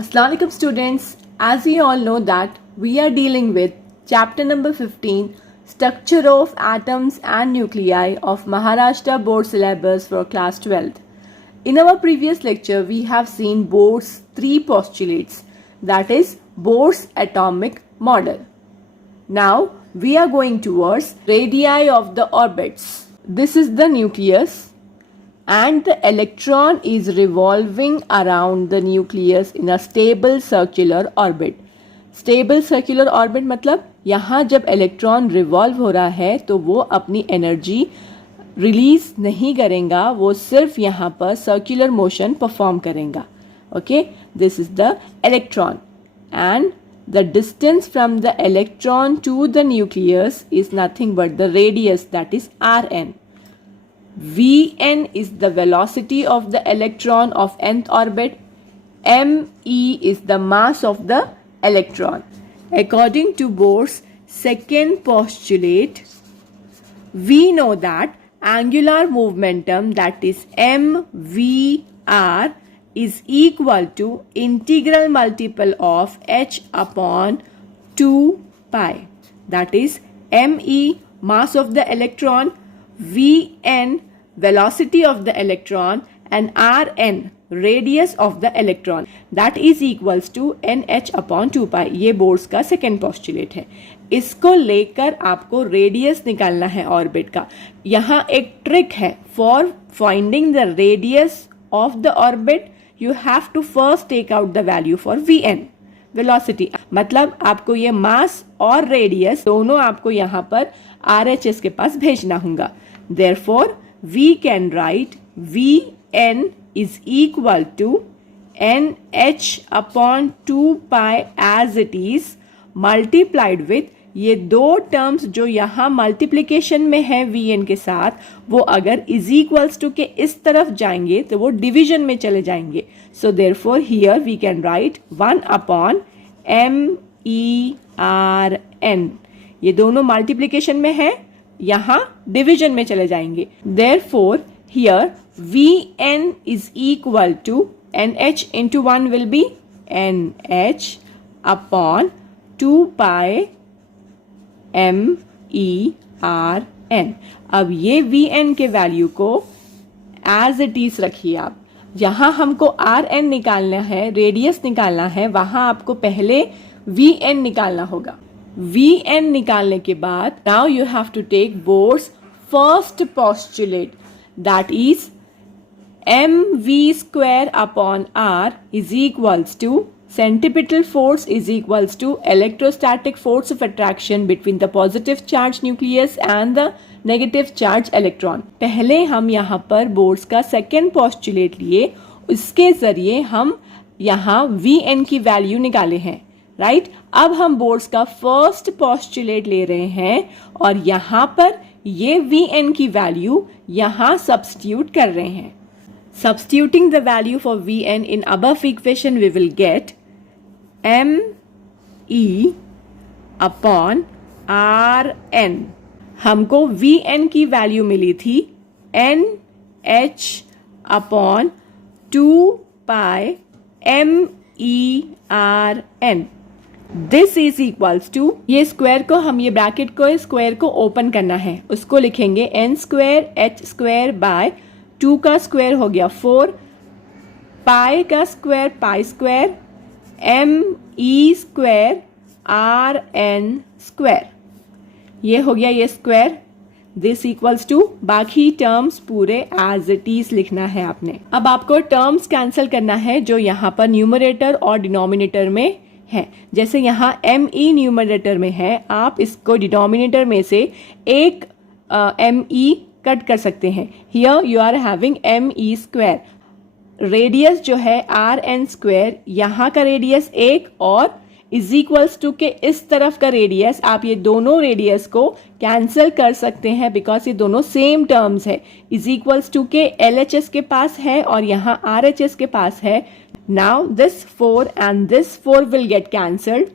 Assalamu alaikum students, as you all know that we are dealing with chapter number 15 Structure of Atoms and Nuclei of Maharashtra Board Syllabus for class 12th. In our previous lecture we have seen Bohr's three postulates, that is Bohr's atomic model. Now we are going towards radii of the orbits. This is the nucleus and the electron is revolving around the nucleus in a stable circular orbit. Stable circular orbit मतलब यहाँ जब electron revolve हो रहा है तो वो अपनी energy release नहीं करेगा, वो सिर्फ यहाँ पर सर्कुलर मोशन परफॉर्म करेगा. Okay, this is the electron and the distance from the electron to the nucleus is nothing but the radius, that is Rn. Vn is the velocity of the electron of nth orbit. Me is the mass of the electron. According to Bohr's second postulate, we know that angular momentum, that is mvr, is equal to integral multiple of h upon 2 pi. That is me, mass of the electron, Vn, velocity of the electron, and Rn, radius of the electron, that is equals to nh upon 2 pi. ये boards का second postulate है. इसको लेकर आपको radius निकालना है orbit का. यहाँ एक ट्रिक है. For finding the radius of the orbit you have to first take out the value for Vn, velocity. मतलब आपको ये मास और रेडियस दोनों आपको यहाँ पर RHS के पास भेजना होगा. Therefore, we can write Vn is equal to nh upon 2 pi as it is multiplied with ये दो टर्म्स जो यहाँ मल्टीप्लिकेशन में है Vn के साथ, वो अगर इज इक्वल्स टू के इस तरफ जाएंगे तो वो डिवीजन में चले जाएंगे. So therefore here we can write 1 upon MERN. ये दोनों मल्टीप्लिकेशन में है, यहाँ डिवीजन में चले जाएंगे. Therefore here Vn is equal to NH into 1 will be NH upon 2 pi MERN. अब ये Vn के वैल्यू को एज इट इज रखिए आप. जहां हमको Rn निकालना है, रेडियस निकालना है, वहां आपको पहले Vn निकालना होगा. Vn निकालने के बाद now you have to take Bohr's first postulate, that is mv square upon r is equals to centripetal force is equals to electrostatic force of attraction between the positive charge nucleus and the negative charge electron. पहले हम यहाँ पर boards का second postulate लिए, उसके जरिए हम यहाँ Vn की वैल्यू निकाले हैं. राइट, अब हम बोर्ड्स का फर्स्ट पोस्टुलेट ले रहे हैं और यहाँ पर ये Vn की वैल्यू यहाँ सब्स्टिट्यूट कर रहे हैं. Substituting the value for Vn in above equation, we will get Me upon Rn. हमको Vn की वैल्यू मिली थी NH upon 2 pi MERN. This is equals to, ये स्क्वायर को हम ये ब्रैकेट को स्क्वायर को ओपन करना है, उसको लिखेंगे n square h square by 2 का स्क्वायर हो गया 4, पाई का square pi square, ME square RN square. ये हो गया ये स्क्वायर. दिस इक्वल्स टू, बाकी टर्म्स पूरे एज इट इज लिखना है आपने. अब आपको टर्म्स कैंसिल करना है जो यहाँ पर न्यूमरेटर और डिनोमिनेटर में है. जैसे यहाँ ME न्यूमरेटर में है, आप इसको डिनोमिनेटर में से एक ME कट कर सकते हैं. Here you are having ME square. Radius जो है RN स्क्वायर, यहाँ का रेडियस एक और इज इक्वल्स टू के इस तरफ का रेडियस. आप ये दोनों रेडियस को कैंसिल कर सकते हैं बिकॉज ये दोनों सेम टर्म्स है. इज इक्वल्स टू के LHS के पास है और यहाँ RHS के पास है. Now this 4 and this 4 will get cancelled.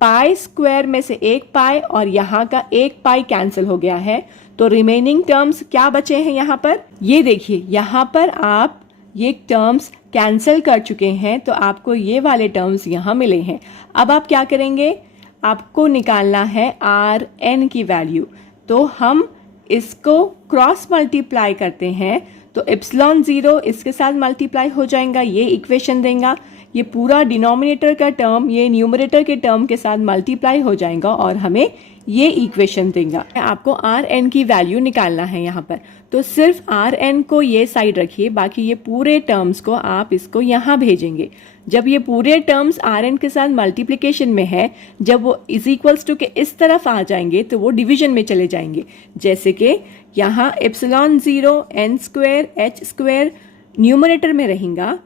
Pi square में से एक पाई और यहाँ का एक पाई कैंसिल हो गया है. तो रिमेनिंग टर्म्स क्या बचे हैं यहाँ पर, ये देखिए. यहाँ पर आप ये टर्म्स कैंसिल कर चुके हैं, तो आपको ये वाले टर्म्स यहाँ मिले हैं। अब आप क्या करेंगे, आपको निकालना है आर एन की वैल्यू। तो हम इसको क्रॉस मल्टीप्लाई करते हैं, तो एप्सिलॉन 0 इसके साथ मल्टीप्लाई हो जाएगा, ये इक्वेशन देगा। ये पूरा डिनोमिनेटर का टर्म ये न्यूमरेटर के टर्म के साथ मल्टीप्लाई हो जाएगा और हमें ये इक्वेशन देगा। आपको आर एन की वैल्यू निकालना है यहाँ पर, तो सिर्फ आर एन को ये साइड रखिए, बाकी ये पूरे टर्म्स को आप इसको यहाँ भेजेंगे। जब ये पूरे टर्म्स आर एन के साथ मल्टीप्लिकेशन में है, जब वो इज इक्वल्स टू के इस तरफ आ जाएंगे तो वो डिवीजन में चले जाएंगे। जैसे कि यहाँ epsilon 0 n square h square numerator में रहेगा,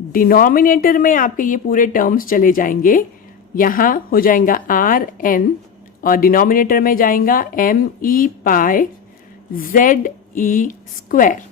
डिनोमिनेटर में आपके ये पूरे टर्म्स चले जाएंगे, यहाँ हो जाएगा आर एन और डिनोमिनेटर में जाएगा m e pi z e square.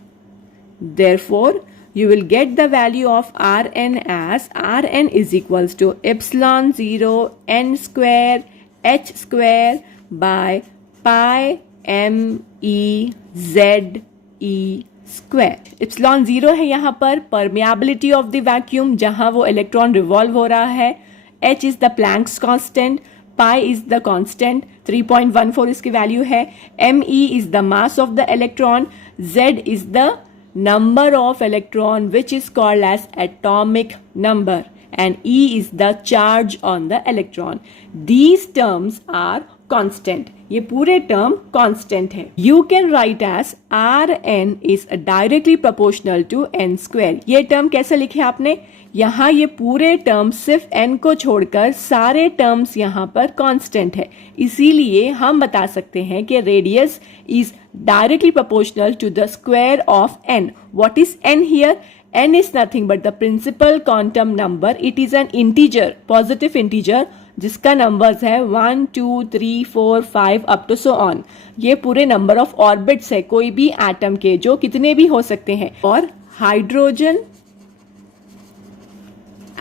Therefore you will get the value of Rn as Rn is equals to epsilon 0 n square h square by pi m e z e square। epsilon 0 है यहाँ पर permeability of the vacuum, जहाँ वो electron revolve हो रहा है। h is the Planck's constant, pi is the constant, 3.14 इसकी value है। me is the mass of the electron, z is the number of electron which is called as atomic number, and E is the charge on the electron. These terms are constant. ये पूरे term constant है। You can write as Rn is directly proportional to n square। ये term कैसे लिखे आपने, यहाँ ये पूरे टर्म सिर्फ n को छोड़कर सारे टर्म्स यहाँ पर कांस्टेंट है, इसीलिए हम बता सकते हैं कि radius is directly proportional to the square of n. What is n here? n is nothing but the principal quantum number. It is an integer, positive integer, जिसका नंबर्स है 1 2 3 4 5 अप टू सो ऑन। ये पूरे number of orbits है कोई भी atom के, जो कितने भी हो सकते हैं। और हाइड्रोजन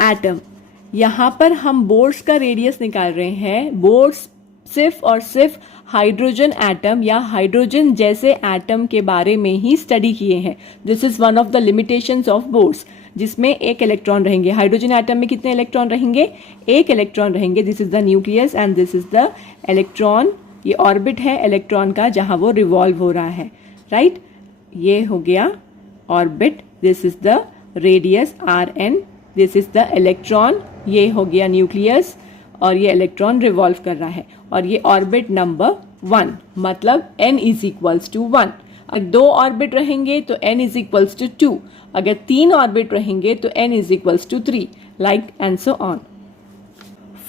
एटम, यहाँ पर हम बोर्ड्स का रेडियस निकाल रहे हैं। बोर्ड्स सिर्फ और सिर्फ हाइड्रोजन एटम या हाइड्रोजन जैसे एटम के बारे में ही स्टडी किए हैं। This is one of the limitations of boards, जिसमें एक इलेक्ट्रॉन रहेंगे। हाइड्रोजन एटम में कितने इलेक्ट्रॉन रहेंगे, एक इलेक्ट्रॉन रहेंगे। This is the nucleus and this is the electron, ये ऑर्बिट है इलेक्ट्रॉन का जहां वो रिवॉल्व हो रहा है, राइट। ये हो गया orbit, this is the radius r n, this is the electron, ये हो गया न्यूक्लियस और ये इलेक्ट्रॉन रिवॉल्व कर रहा है। और ये ऑर्बिट नंबर 1, मतलब n इज इक्वल्स टू 1। अगर 2 ऑर्बिट रहेंगे तो n इज इक्वल्स टू 2, अगर 3 ऑर्बिट रहेंगे तो n is equals to 3, like and so on.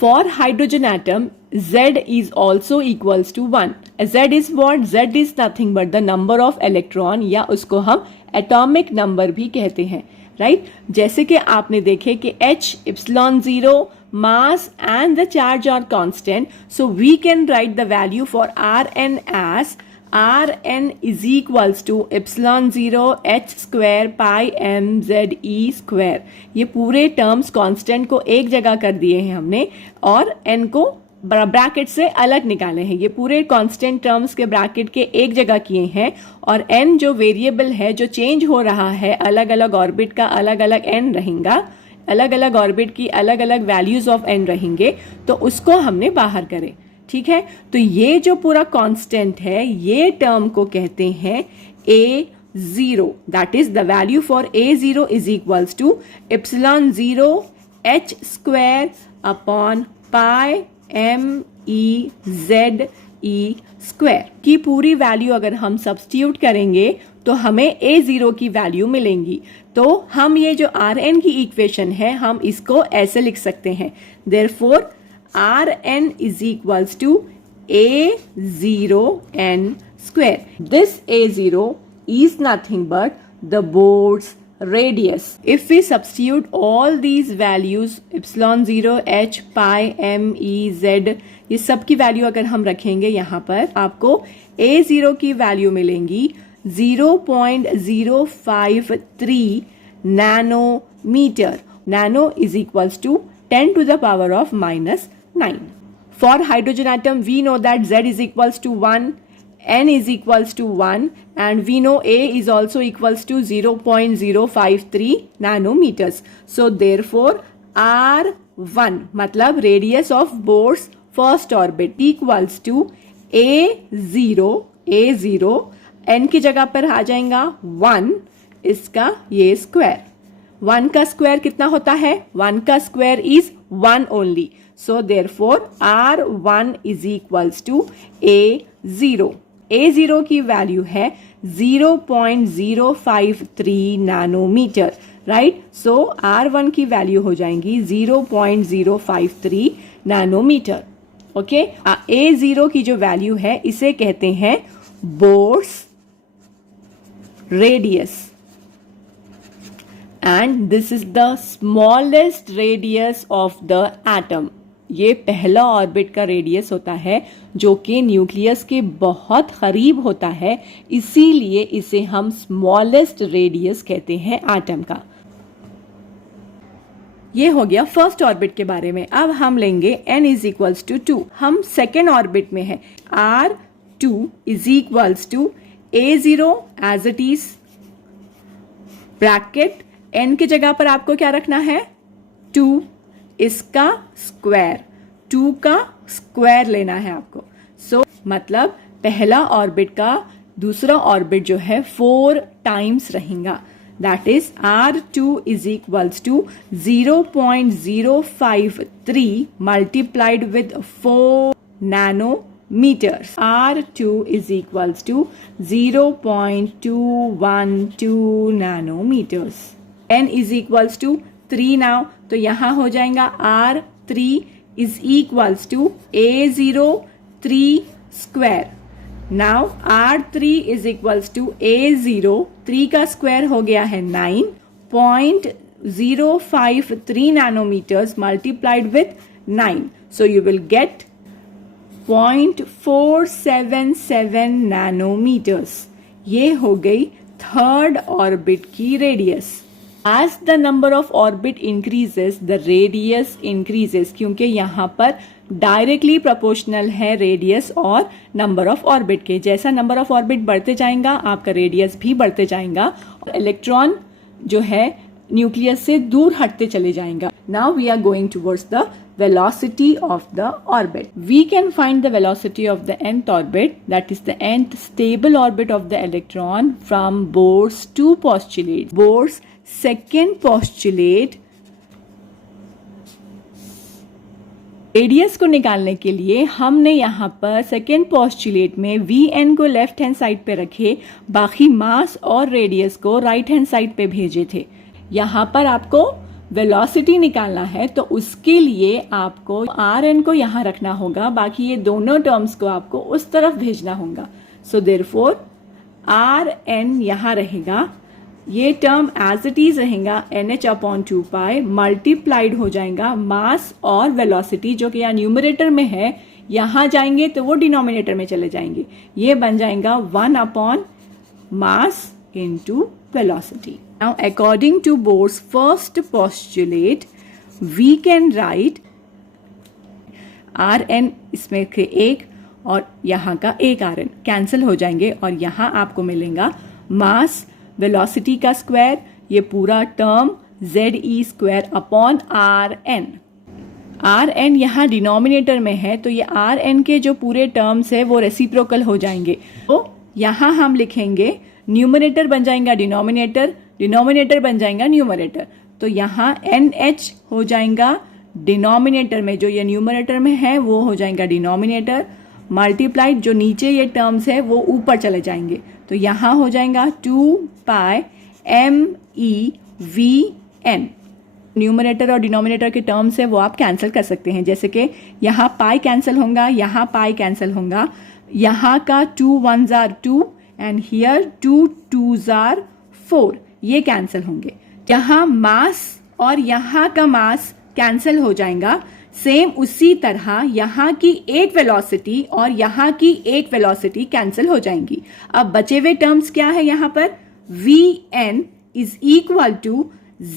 For hydrogen atom z is also equals to 1. z is what? z is nothing but the number of electron, या उसको हम atomic number भी कहते हैं, right. जैसे कि आपने देखे कि h epsilon 0 mass and the charge are constant, so we can write the value for Rn as Rn is equals to epsilon 0 h square pi m z e square। ये पूरे टर्म्स कांस्टेंट को एक जगह कर दिए हैं हमने और n को ब्रैकेट से अलग निकाले हैं। ये पूरे कांस्टेंट टर्म्स के ब्रैकेट के एक जगह किए हैं और n जो वेरिएबल है, जो चेंज हो रहा है, अलग अलग ऑर्बिट का अलग अलग n रहेगा, अलग अलग ऑर्बिट की अलग अलग वैल्यूज ऑफ n रहेंगे, तो उसको हमने बाहर करें, ठीक है। तो ये जो पूरा कांस्टेंट है, ये टर्म को कहते हैं A0, that is the value for A0 is equals to epsilon 0 h square upon pi m e z e square की पूरी वैल्यू अगर हम सब्स्टिट्यूट करेंगे तो हमें A0 की वैल्यू मिलेंगी। तो हम ये जो Rn की इक्वेशन है, हम इसको ऐसे लिख सकते हैं, therefore Rn is equals to A0 n square. This A0 is nothing but the Bohr's radius. If we substitute all these values, epsilon 0 h pi m e z, ये सब की वैल्यू अगर हम रखेंगे यहाँ पर, आपको A0 की वैल्यू मिलेंगी 0.053 nanometer. Nano is equals to 10 to the power of -9। For hydrogen atom, we know that Z is equals to 1, n is equals to 1 and we know a is also equals to 0.053 nanometers. So therefore r1 मतलब radius of Bohr's first orbit equals to a0 n की जगह पर आ जाएगा 1, इसका ये square. 1 का square कितना होता है? 1 का square is 1 only. So therefore r1 is equals to a0. a0 की वैल्यू है 0.053 नैनोमीटर, राइट. सो r1 की वैल्यू हो जाएंगी 0.053 नैनोमीटर. ओके, a0 की जो वैल्यू है इसे कहते हैं Bohr's radius and this is the smallest radius of the atom. ये पहला ऑर्बिट का रेडियस होता है जो कि न्यूक्लियस के बहुत करीब होता है, इसीलिए इसे हम स्मॉलेस्ट रेडियस कहते हैं एटम का. ये हो गया फर्स्ट ऑर्बिट के बारे में. अब हम लेंगे n इज इक्वल्स टू 2. हम सेकेंड ऑर्बिट में है. r2 is equals to a0 as it is bracket n की जगह पर आपको क्या रखना है? 2, इसका स्क्वायर, 2 का स्क्वायर लेना है आपको. सो मतलब पहला ऑर्बिट का दूसरा ऑर्बिट जो है 4 टाइम्स रहेगा. That is r2 is equals to 0.053 multiplied with 4 nanometers. r2 is equals to 0.212 nanometers. n is equals to 3 now. तो यहाँ हो जाएगा r3 is equals to a0 3 square. Now r3 is equals to a0 3 का square हो गया है 9.053 nanometers multiplied with 9. So you will get 0.477 nanometers. ये हो गई थर्ड ऑर्बिट की radius. As the number of orbit increases, the radius increases. क्योंकि यहाँ पर डायरेक्टली प्रोपोर्शनल है रेडियस और नंबर ऑफ ऑर्बिट के. जैसा नंबर ऑफ ऑर्बिट बढ़ते जाएगा आपका रेडियस भी बढ़ते जाएगा. इलेक्ट्रॉन जो है न्यूक्लियस से दूर हटते चले जाएगा. Now we are going towards the velocity of the orbit. We can find the velocity of the nth orbit, that is the nth stable orbit of the electron from Bohr's two postulates. Bohr's second postulate radius को निकालने के लिए हमने यहाँ पर second postulate में Vn को left hand side पे रखे, बाकी मास और रेडियस को राइट हैंड साइड पे भेजे थे. यहाँ पर आपको वेलोसिटी निकालना है तो उसके लिए आपको Rn को यहाँ रखना होगा, बाकी ये दोनों टर्म्स को आपको उस तरफ भेजना होगा. सो देयरफॉर Rn यहाँ रहेगा, ये टर्म एज इट इज रहेगा NH/2π मल्टीप्लाइड हो जाएगा मास और वेलोसिटी जो कि यहाँ न्यूमरेटर में है, यहाँ जाएंगे तो वो डिनोमिनेटर में चले जाएंगे. ये बन जाएगा 1 mass into velocity. Now according to Bohr's first postulate we can write Rn इसमें के एक और यहाँ का एक Rn कैंसिल हो जाएंगे और यहाँ आपको मिलेगा मास वेलोसिटी का स्क्वायर, ये पूरा term ZE square upon Rn. Rn यहाँ डिनोमिनेटर में है तो ये Rn के जो पूरे टर्म्स है वो रेसिप्रोकल हो जाएंगे. तो यहाँ हम लिखेंगे न्यूमरेटर बन जाएगा डिनोमिनेटर, डिनोमिनेटर बन जाएगा न्यूमरेटर. तो यहाँ NH हो जाएगा डिनोमिनेटर में, जो ये न्यूमरेटर में है वो हो जाएगा डिनोमिनेटर, मल्टीप्लाइड जो नीचे ये टर्म्स है वो ऊपर चले जाएंगे. तो यहाँ हो जाएगा 2π MEVN. न्यूमरेटर और डिनोमिनेटर के टर्म्स है वो आप कैंसिल कर सकते हैं, जैसे कि यहाँ पाई कैंसिल होगा, यहाँ पाई कैंसिल होगा, यहाँ का 2 1s are 2 and here 2 2s are 4, ये कैंसिल होंगे. यहाँ मास और यहाँ का मास कैंसिल हो जाएगा. सेम उसी तरह यहाँ की एक वेलोसिटी और यहाँ की एक वेलोसिटी कैंसिल हो जाएंगी. अब बचे हुए टर्म्स क्या है यहाँ पर? Vn is equal to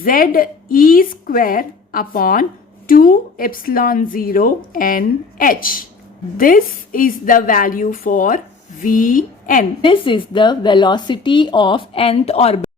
ZE square upon 2ε0 NH. This is the value for Vn. This is the velocity of nth orbital.